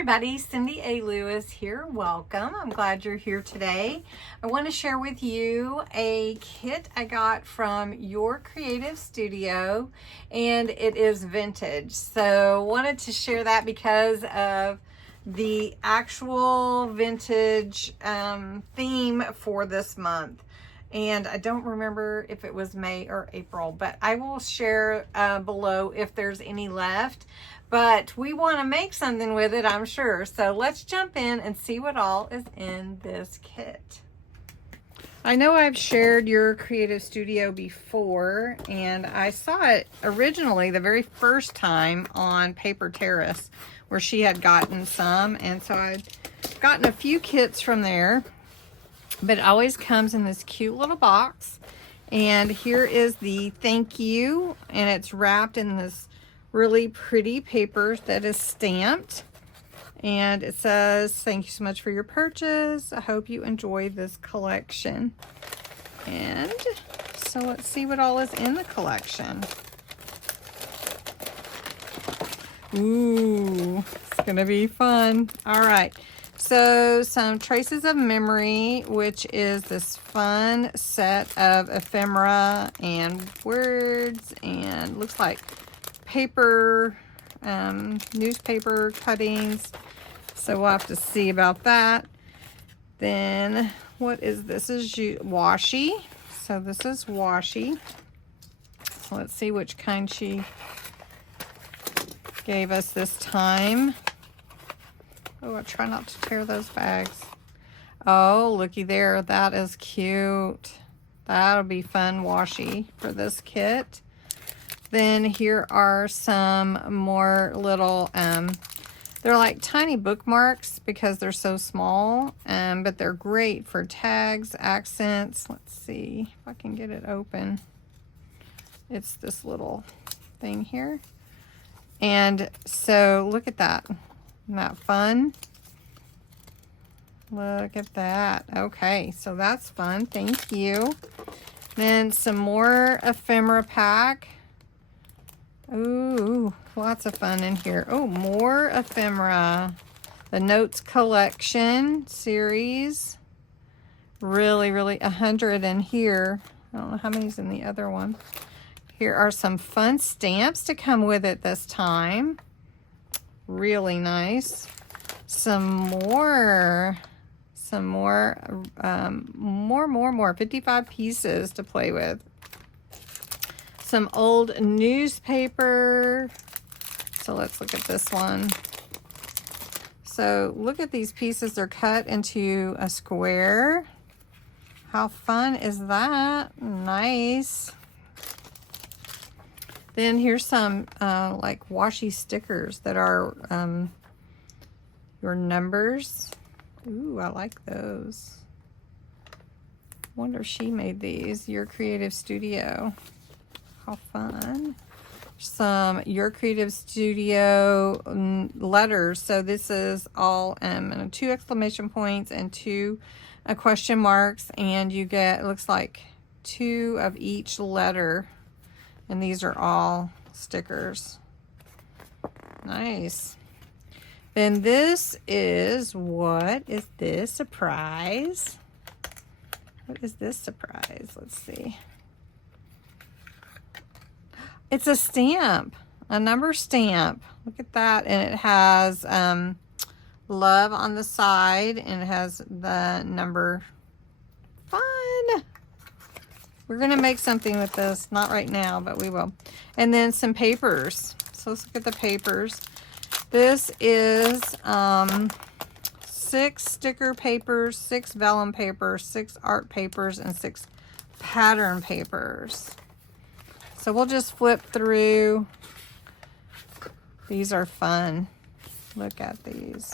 everybody, Cindy A. Lewis here. Welcome. I'm glad you're here today. I want to share with you a kit I got from Your Creative Studio, and it is vintage. So wanted to share that because of the actual vintage theme for this month. And I don't remember if it was May or April, but I will share below if there's any left. But we want to make something with it, I'm sure. So let's jump in and see what all is in this kit. I know I've shared Your Creative Studio before, and I saw it originally the very first time on Paper Terrace, where she had gotten some. And so I'd gotten a few kits from there. But it always comes in this cute little box. And here is the thank you. And it's wrapped in this really pretty paper that is stamped. And it says, thank you so much for your purchase. I hope you enjoy this collection. And so let's see what all is in the collection. Ooh, it's gonna be fun. All right. So some Traces of Memory, which is this fun set of ephemera and words, and looks like paper, newspaper cuttings. So we'll have to see about that. Then what is this? Is washi. So this is washi. So let's see which kind she gave us this time. Oh, I try not to tear those bags. Oh, looky there. That is cute. That'll be fun washi for this kit. Then here are some more little, they're like tiny bookmarks because they're so small, but they're great for tags, accents. Let's see if I can get it open. It's this little thing here. And so look at that. Isn't that fun? Look at that. Okay, so that's fun. Thank you. Then some more ephemera pack. Ooh, lots of fun in here. Oh, more ephemera. The Notes Collection series. Really, 100 in here. I don't know how many's in the other one. Here are some fun stamps to come with it this time. Really nice. Some more 55 pieces to play with. Some old newspaper. So let's look at this one. So look at these pieces. They're cut into a square. How fun is that? Nice. Then here's some like washi stickers that are your numbers. Ooh, I like those. Wonder if she made these. Your Creative Studio. How fun. Some Your Creative Studio letters. So this is all 2 exclamation points and 2 question marks. And you get, it looks like 2 of each letter. And these are all stickers. Nice. Then this is, what is this surprise? What is this surprise? Let's see. It's a stamp, a number stamp. Look at that. And it has love on the side, and it has the number. Fun. We're going to make something with this. Not right now, but we will. And then some papers. So let's look at the papers. This is 6 sticker papers, 6 vellum papers, 6 art papers, and 6 pattern papers. So we'll just flip through. These are fun. Look at these.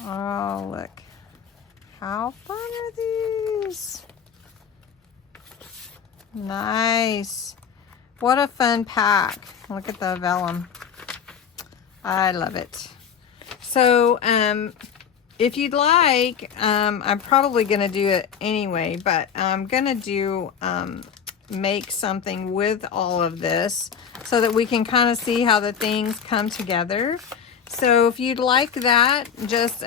Oh, look. How fun are these? Nice. What a fun pack. Look at the vellum. I love it. So, if you'd like, I'm probably going to do it anyway, but I'm going to do, make something with all of this so that we can kind of see how the things come together. So if you'd like that, just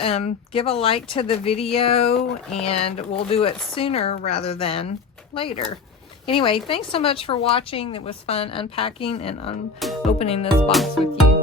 give a like to the video, and we'll do it sooner rather than later. Anyway, thanks so much for watching. It was fun unpacking and opening this box with you.